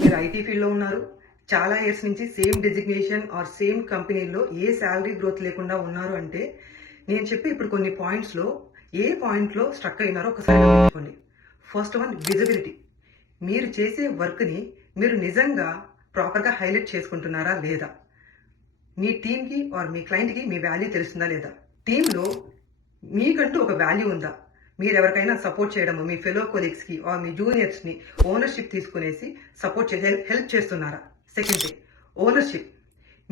మీరు ఐటీ ఫీల్డ్లో ఉన్నారు, చాలా ఇయర్స్ నుంచి సేమ్ డెసిగ్నేషన్ ఆర్ సేమ్ కంపెనీలో ఏ శాలరీ గ్రోత్ లేకుండా ఉన్నారు అంటే నేను చెప్పి ఇప్పుడు కొన్ని పాయింట్స్లో ఏ పాయింట్లో స్ట్రక్ అయినారో ఒకసారి గమనించుకోండి. First one, visibility. మీరు చేసే వర్క్ని మీరు నిజంగా ప్రాపర్గా హైలైట్ చేసుకుంటున్నారా లేదా? మీ టీంకి ఆర్ మీ క్లయింట్కి మీ వాల్యూ తెలుస్తుందా లేదా? టీంలో మీకంటూ ఒక వాల్యూ ఉందా? మీరు ఎవరికైనా సపోర్ట్ చేయడము, మీ ఫెలో కొలీగ్స్కి ఆర్ మీ జూనియర్స్ని ఓనర్షిప్ తీసుకునేసి సపోర్ట్ చేసి హెల్ప్ చేస్తున్నారా? Second thing, ownership.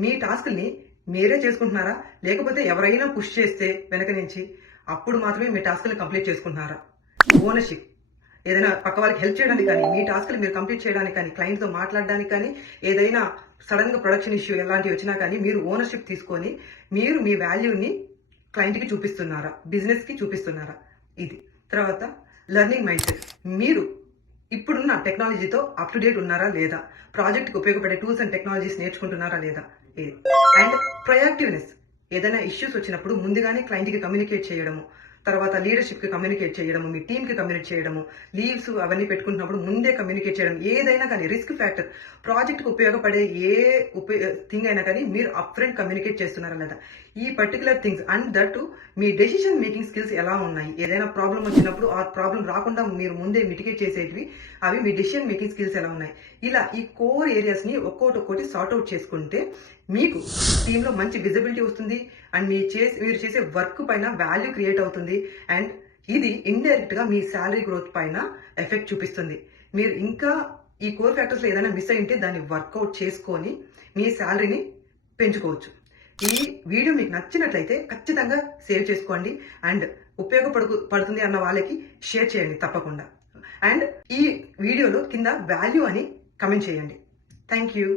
మీ టాస్క్ని మీరే చేసుకుంటున్నారా, లేకపోతే ఎవరైనా పుష్ చేస్తే వెనక నుంచి అప్పుడు మాత్రమే మీ టాస్క్ని కంప్లీట్ చేసుకుంటున్నారా? ఓనర్షిప్. ఏదైనా పక్క వాళ్ళకి హెల్ప్ చేయడానికి కానీ, మీ టాస్క్ని మీరు కంప్లీట్ చేయడానికి కానీ, క్లయింట్తో మాట్లాడడానికి కానీ, ఏదైనా సడన్గా ప్రొడక్షన్ ఇష్యూ ఎలాంటివి వచ్చినా కానీ మీరు ఓనర్షిప్ తీసుకొని మీరు మీ వాల్యూని క్లయింట్కి చూపిస్తున్నారా, బిజినెస్కి చూపిస్తున్నారా? ఇది. తర్వాత లెర్నింగ్ మైండ్ సెట్. మీరు ఇప్పుడున్న టెక్నాలజీతో అప్ టు డేట్ ఉన్నారా లేదా? ప్రాజెక్ట్కి ఉపయోగపడే టూల్స్ అండ్ టెక్నాలజీస్ నేర్చుకుంటున్నారా లేదా? ఇది. And proactiveness. ఏదైనా ఇష్యూస్ వచ్చినప్పుడు ముందుగానే క్లయింట్కి కమ్యూనికేట్ చేయడము, తర్వాత లీడర్షిప్కి కమ్యూనికేట్ చేయడము, మీ టీంకి కమ్యూనికేట్ చేయడము, లీవ్స్ అవన్నీ పెట్టుకుంటున్నప్పుడు ముందే కమ్యూనికేట్ చేయడం. ఏదైనా కానీ రిస్క్ ఫ్యాక్టర్, ప్రాజెక్ట్కి ఉపయోగపడే ఏ థింగ్ అయినా కానీ మీరు అప్ ఫ్రంట్ కమ్యూనికేట్ చేస్తున్నారా లేదా? ఈ particular things and that me decision making skills ఎలా ఉన్నాయి? ఏదైనా ప్రాబ్లం వచ్చినప్పుడు ఆ ప్రాబ్లం రాకుండా మీరు ముందే మిటిగేట్ చేసేటివి అవి మీ డెసిషన్ మేకింగ్ స్కిల్స్ ఎలా ఉన్నాయి? ఇలా ఈ కోర్ ఏరియాస్ని ఒక్కొక్కటి సార్ట్అవుట్ చేసుకుంటే మీకు టీంలో మంచి విజిబిలిటీ వస్తుంది అండ్ మీరు చేసే వర్క్ పైన వాల్యూ క్రియేట్ అవుతుంది అండ్ ఇది ఇండైరెక్ట్ గా మీ శాలరీ గ్రోత్ పైన ఎఫెక్ట్ చూపిస్తుంది. మీరు ఇంకా ఈ కోర్ ఫ్యాక్టర్స్ లో ఏదైనా మిస్ అయింటే దాన్ని వర్కౌట్ చేసుకొని మీ శాలరీని పెంచుకోవచ్చు. ఈ వీడియో మీకు నచ్చినట్లయితే ఖచ్చితంగా సేవ్ చేసుకోండి అండ్ ఉపయోగపడుతుంది అన్న వాళ్ళకి షేర్ చేయండి తప్పకుండా. అండ్ ఈ వీడియోలో కింద వాల్యూ అని కమెంట్ చేయండి. Thank you.